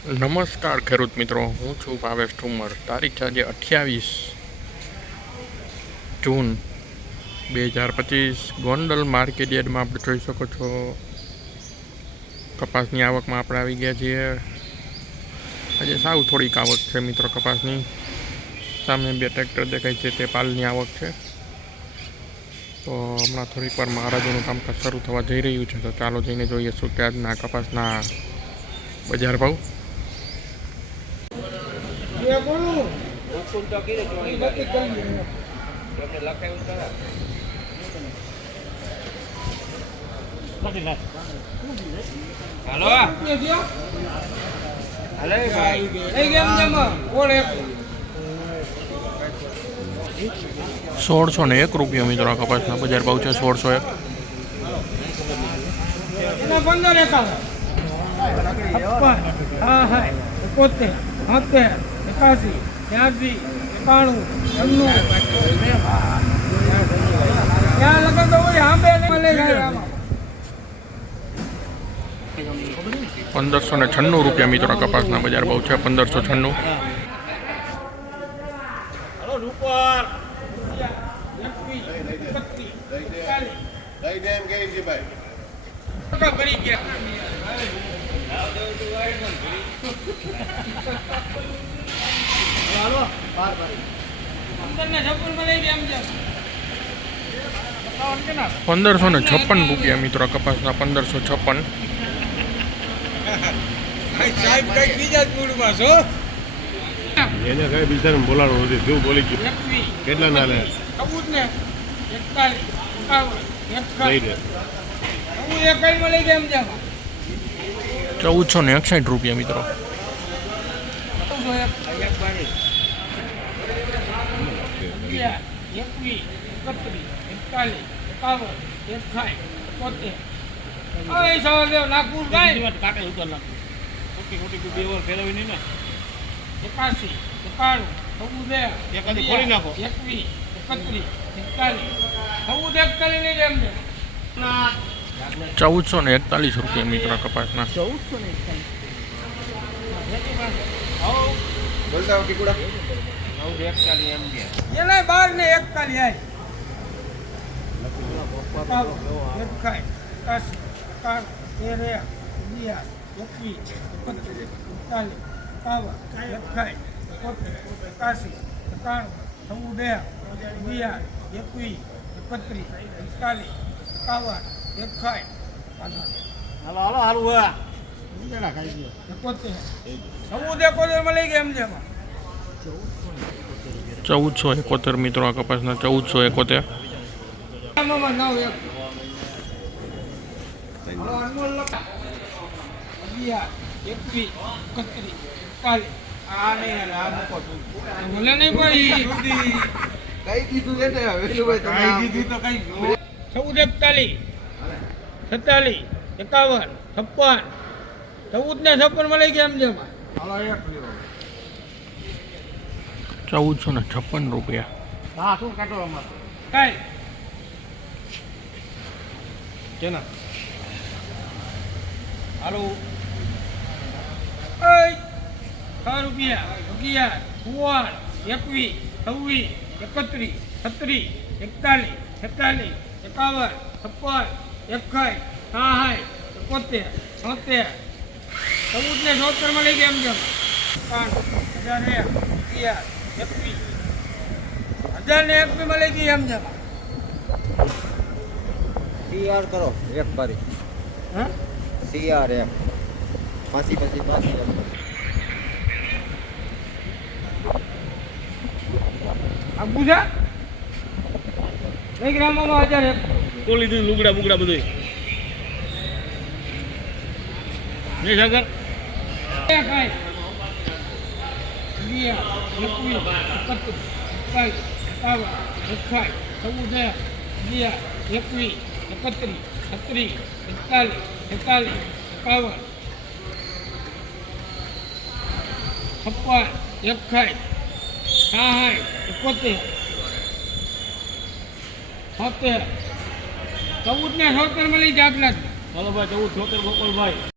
નમસ્કાર ખેડૂત મિત્રો, હું છું ભાવેશ ઠુમર. તારીખ આજે અઠ્યાવીસ જૂન બે હજાર પચીસ. ગોંડલ માર્કેટ યાર્ડમાં આપણે જોઈ શકો છો. કપાસની આવકમાં આપણે આવી ગયા છીએ. આજે સાવ થોડીક આવક છે મિત્રો કપાસની. સામે બે ટ્રેક્ટર દેખાય છે, તે પાલની આવક છે. તો હમણાં થોડીક વાર મહારાજોનું કામકાજ શરૂ થવા જઈ રહ્યું છે. તો ચાલો જઈને જોઈએ શું કે આજના કપાસના બજાર ભાવ. હુકુમ તો કીધું ચોરી કરી. એમને લખાયું ખરા. હાલો હાલે ભાઈ સોળસો ને એક રૂપિયા મિત્રો કપાસના બજાર ભાવ છે સોળસો એક પંદર એકાવન હા હા એકોતેર બોતેર એકાસી ત્યાસી એકાણું એમનું ત્યાં લગન તો હોય આંબે. પંદરસો ને છન્નું રૂપિયા મિત્રો કપાસના બજાર ભાવ છે પંદરસો છન્નું. એકત્રીસ, પંદરસો ને છપ્પન રૂપિયા મિત્રો કપાસના પંદરસો છપ્પન. સાહેબ કંઈક બીજા મૂડમાં છો? એને કઈ બિચારાને બોલાવવાનું નથી. બોલી ગયું? કેટલા ના લે? ચૌદસો ને એકસાઠ રૂપિયા મિત્રો. એકવીસ એકત્રીસ એકતાલીસ એકાવન એકસાઠ એકોતેર હવે સહદેવ નાગપુર ગાય એકાસી એકાણું ચૌદ એકાદી ખોલી નાખો. એકવીસ એકત્રીસ એકતાલીસ ચૌદ એકતાલીસ ગયા એમ ચૌદસો ને એકતાલીસ રૂપિયા મિત્રો કપાસના બોલતા હો ટીકુડા ચૌદ એકતાલીસ એમ કે. એના બાર ને એકતાલીસ હાલો હાલો હાલું હા એકોતેર. ચૌદ એકોતેરમાં લઈ ગયા એમ એમાં ચૌદસો એકોતેર મિત્રો આ કપાસના ચૌદસો એકોતેર. ચૌદ એકતાલીસ સત્તાલીસ એકાવન છપ્પન ચૌદ ને છપ્પનમાં લઈ ગયા એમ લ્યો ચૌદસો ને છપ્પન રૂપિયા. હા શું કાઢો અમારે? કઈ. કેના? હાલો. છ રૂપિયા અગિયાર કુવાર એકવીસ છવ્વીસ એકત્રીસ છત્રીસ એકતાલીસ છેતાલીસ એકાવન છપ્પન એકાઈ સાહીઠ એકોતેર છોતેર. ચૌદ ને છોતેર મળી લઈ ગયા એમ કેમ ત્રણ હજાર એક અગિયાર એકવીસ હજાર ને એકવીસમાં લઈ એમ છે. સીઆર કરો એક બારી. હા? સીઆર એક પાછી પછી પાછી આ છે? એક ગ્રામમાં હજાર એક. તોલી દીધું લુગડા બુગડા બધું નહીં સાગર એક એકાઈ સાઠ એકોતેર છોતેર ચૌદ ને સોતેર મળી ચાલો ભાઈ ચૌદ સોતેર ગોપાલભાઈ